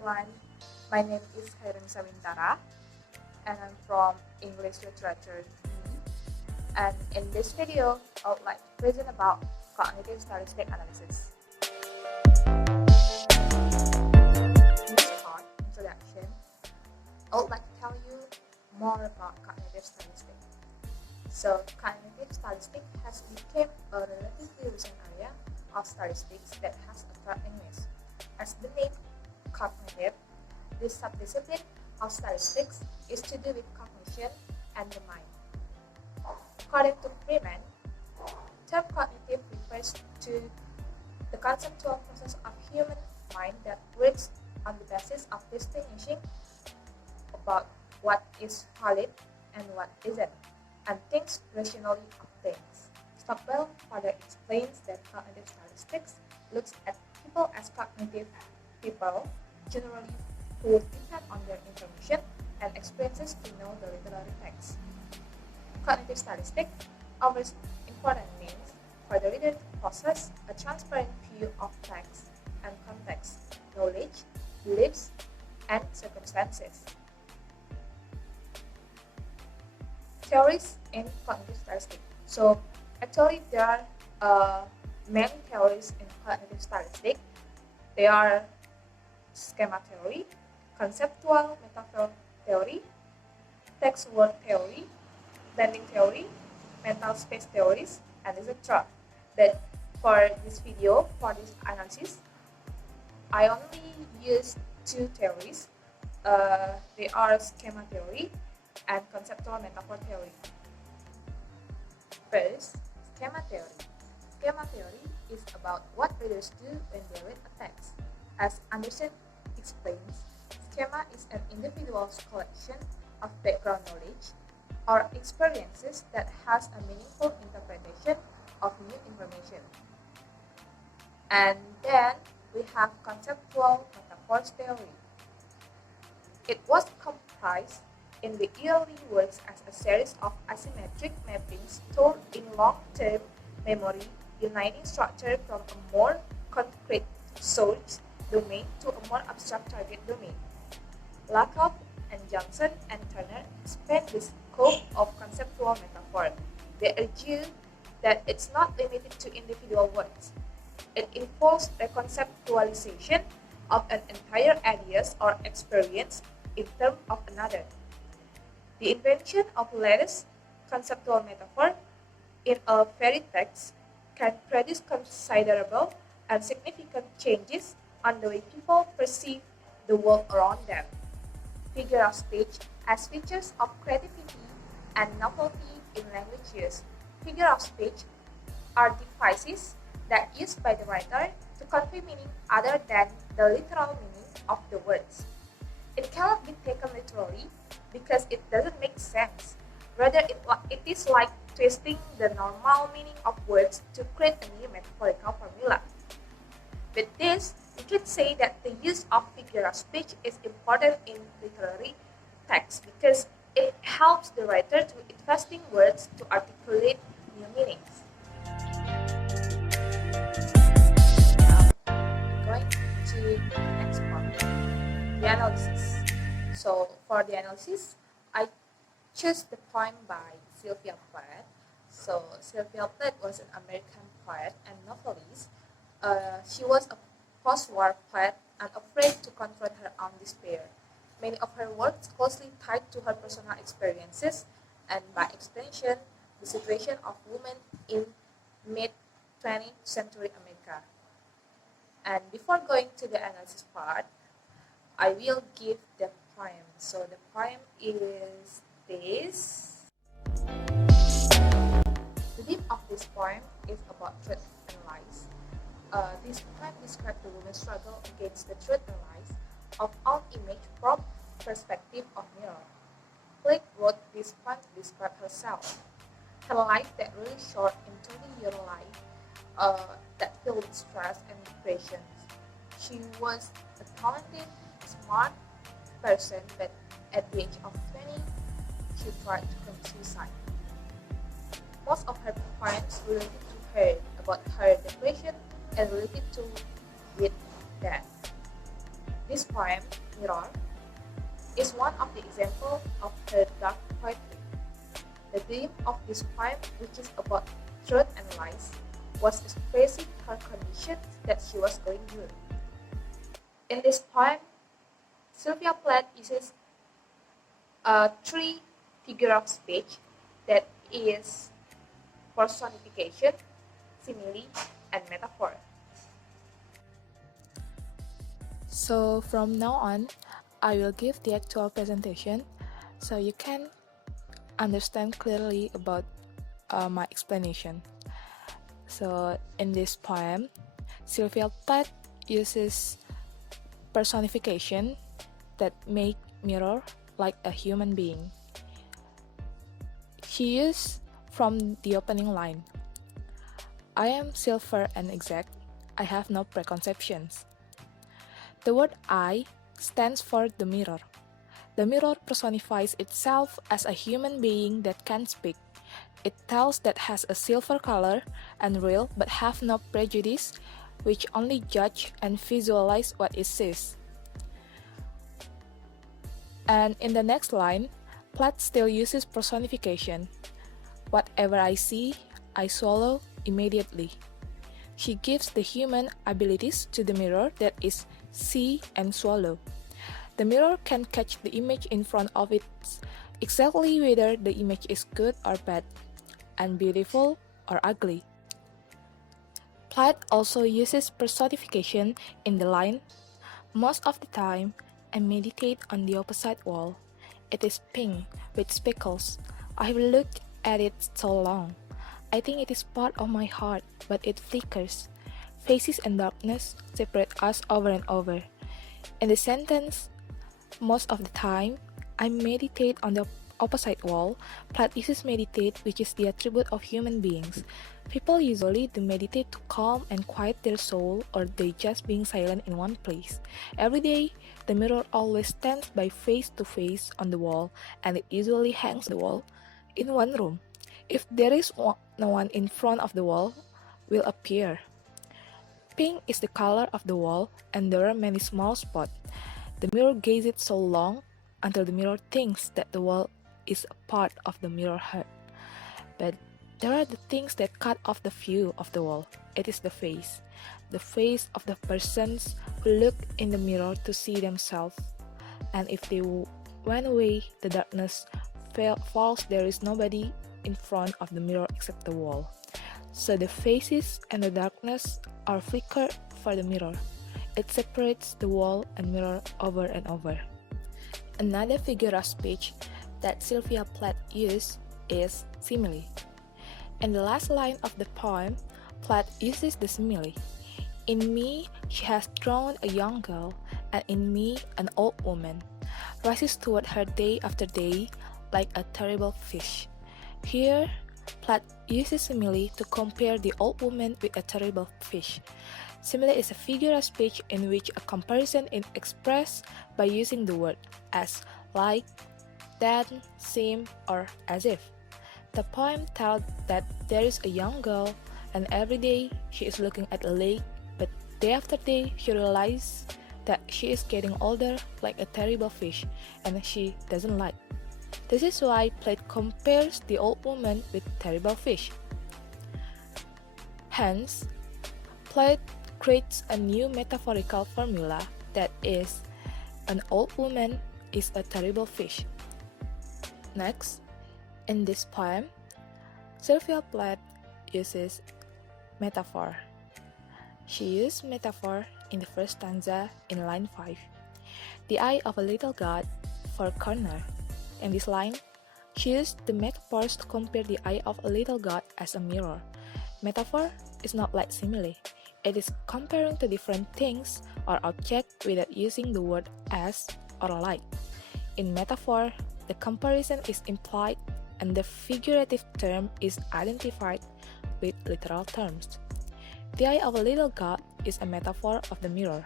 everyone, my name is Khairun Sawintara and I'm from English Literature B. And in this video, I would like to present about cognitive stylistic analysis. In this part, introduction, I would like to tell you more about cognitive stylistic. So, cognitive stylistic has become a relatively recent area of statistics that has attracted interest. As the name cognitive, this subdiscipline of statistics is to do with cognition and the mind. According to Freeman, the term cognitive refers to the conceptual process of human mind that works on the basis of distinguishing about what is valid and what isn't, and thinks rationally of things. Stockwell further explains that cognitive statistics looks at people as cognitive people, generally who depend on their information and experiences to know the literary text. Cognitive statistics offers important means for the reader to possess a transparent view of text and context, knowledge, beliefs, and circumstances. Theories in cognitive statistics. So, actually, there are many theories in cognitive statistics. They are schema theory, conceptual metaphor theory, text word theory, blending theory, mental space theories, and etc. But for this video, for this analysis, I only use two theories. They are schema theory and conceptual metaphor theory. First, schema theory. Schema theory is about what readers do when they read a text. As Anderson explains, schema is an individual's collection of background knowledge or experiences that has a meaningful interpretation of new information. And then we have conceptual metaphors theory. It was comprised in the early works as a series of asymmetric mappings stored in long-term memory, uniting structure from a more concrete source domain to a more abstract target domain. Lakoff and Johnson and Turner expand the scope of conceptual metaphor. They argue that it's not limited to individual words. It involves the conceptualization of an entire ideas or experience in terms of another. The invention of latest conceptual metaphor in a very text can produce considerable and significant changes on the way people perceive the world around them. Figure of speech as features of creativity and novelty in language use. Figure of speech are devices that used by the writer to convey meaning other than the literal meaning of the words. It cannot be taken literally because it doesn't make sense. Rather, it is like twisting the normal meaning of words to create a new metaphorical formula. With this, we can say that the use of figure of speech is important in literary text because it helps the writer to invest in words to articulate new meanings. Now, going to the next part, the analysis. So, for the analysis, I choose the poem by Sylvia Plath. So, Sylvia Plath was an American poet and novelist. She was a post-war poet and afraid to confront her own despair. Many of her works closely tied to her personal experiences and, by extension, the situation of women in mid-20th century America. And before going to the analysis part, I will give the poem. So the poem is this. The theme of this poem is about truth and lies. This poem describes the woman's struggle against the truth and lies of own image from perspective of mirror. Plath wrote this poem to describe herself. Her life that really short in 20-year life that filled with stress and depression. She was a talented, smart person, but at the age of 20, she tried to commit suicide. Most of her poems related to her, about her depression and related to with death. This poem, Mirror, is one of the examples of her dark poetry. The theme of this poem, which is about truth and lies, was expressing her conditions that she was going through. In this poem, Sylvia Plath uses three figure of speech that is personification, simile, and metaphor. So from now on, I will give the actual presentation so you can understand clearly about my explanation. So in this poem, Sylvia Plath uses personification that make mirror like a human being. She used from the opening line, I am silver and exact, I have no preconceptions. The word I stands for the mirror. The mirror personifies itself as a human being that can speak. It tells that has a silver color and real but have no prejudice, which only judge and visualize what it sees. And in the next line, Plath still uses personification. Whatever I see, I swallow immediately. She gives the human abilities to the mirror that is see and swallow. The mirror can catch the image in front of it exactly whether the image is good or bad, and beautiful or ugly. Plath also uses personification in the line, most of the time, I meditate on the opposite wall. It is pink with speckles. I have looked at it so long. I think it is part of my heart, but it flickers. Faces and darkness separate us over and over. In the sentence, most of the time, I meditate on the opposite wall. Plath uses meditate, which is the attribute of human beings. People usually do meditate to calm and quiet their soul, or they just being silent in one place. Every day, the mirror always stands by face to face on the wall, and it usually hangs on the wall in one room. If there is no one in front of the wall, will appear. Pink is the color of the wall, and there are many small spots. The mirror gazes so long until the mirror thinks that the wall is a part of the mirror heart. But there are the things that cut off the view of the wall. It is the face of the persons who look in the mirror to see themselves. And if they went away, the darkness falls. There is nobody in front of the mirror except the wall. So the faces and the darkness are flickered for the mirror. It separates the wall and mirror over and over. Another figure of speech that Sylvia Plath used is simile. In the last line of the poem, Plath uses the simile. In me, she has drawn a young girl, and in me, an old woman, rises toward her day after day like a terrible fish. Here, Plath uses simile to compare the old woman with a terrible fish. Simile is a figure of speech in which a comparison is expressed by using the word as, like, then, seem, or as if. The poem tells that there is a young girl, and every day she is looking at a lake, but day after day she realizes that she is getting older like a terrible fish, and she doesn't like. This is why Plath compares the old woman with terrible fish. Hence, Plath creates a new metaphorical formula that is, an old woman is a terrible fish. Next, in this poem, Sylvia Plath uses metaphor. She used metaphor in the first stanza in line 5. The eye of a little god for corner. In this line, she used the metaphors to compare the eye of a little god as a mirror. Metaphor is not like simile. It is comparing to different things or objects without using the word as or like. In metaphor, the comparison is implied and the figurative term is identified with literal terms. The eye of a little god is a metaphor of the mirror.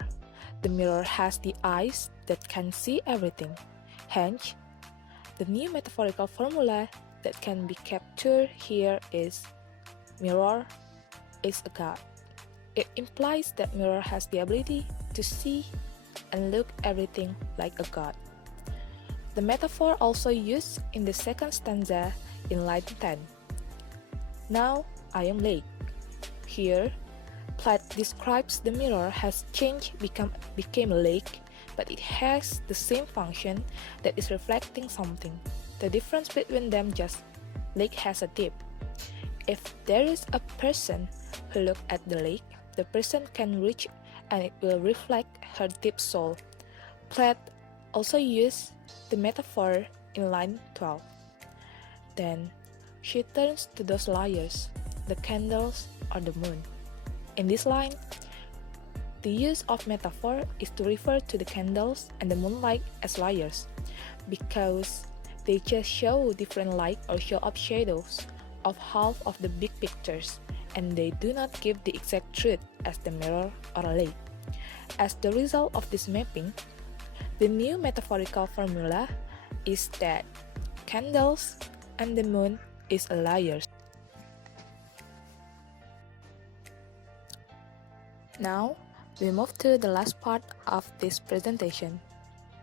The mirror has the eyes that can see everything. Hence, the new metaphorical formula that can be captured here is mirror is a god. It implies that mirror has the ability to see and look everything like a god. The metaphor also used in the second stanza in line 10. Now I am lake. Here, Plath describes the mirror has changed became a lake, but it has the same function, that is reflecting something. The difference between them just lake has a tip. If there is a person who look at the lake, the person can reach and it will reflect her deep soul. Plath also used the metaphor in line 12. Then she turns to those liars, the candles or the moon. In this line, the use of metaphor is to refer to the candles and the moonlight as liars, because they just show different light or show up shadows of half of the big pictures, and they do not give the exact truth as the mirror or a lake. As the result of this mapping, the new metaphorical formula is that candles and the moon is a liar. Now, we move to the last part of this presentation,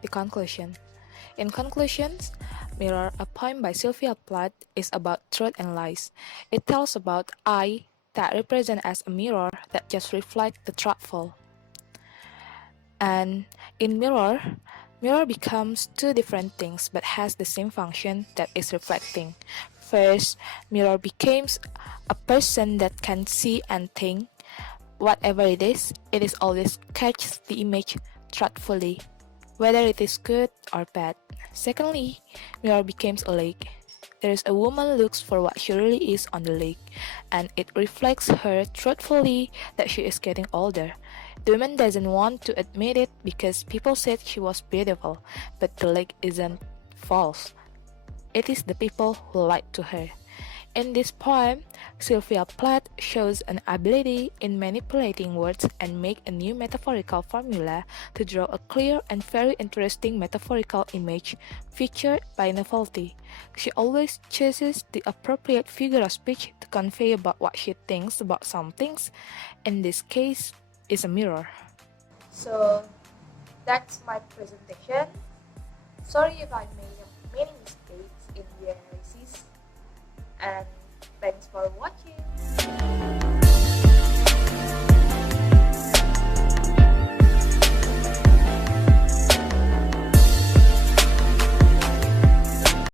the conclusion. In conclusions, Mirror, a poem by Sylvia Plath, is about truth and lies. It tells about I that represent as a mirror that just reflect the truthful. And in mirror, mirror becomes two different things but has the same function, that is reflecting. First, mirror becomes a person that can see and think. Whatever it is always catches the image truthfully, whether it is good or bad. Secondly, mirror becomes a lake. There is a woman looks for what she really is on the lake, and it reflects her truthfully that she is getting older. The woman doesn't want to admit it because people said she was beautiful, but the lake isn't false. It is the people who lied to her. In this poem, Sylvia Plath shows an ability in manipulating words and make a new metaphorical formula to draw a clear and very interesting metaphorical image featured by novelty. She always chooses the appropriate figure of speech to convey about what she thinks about some things. In this case, is a mirror. So that's my presentation. Sorry if I made many mistakes in the analysis, and thanks for watching.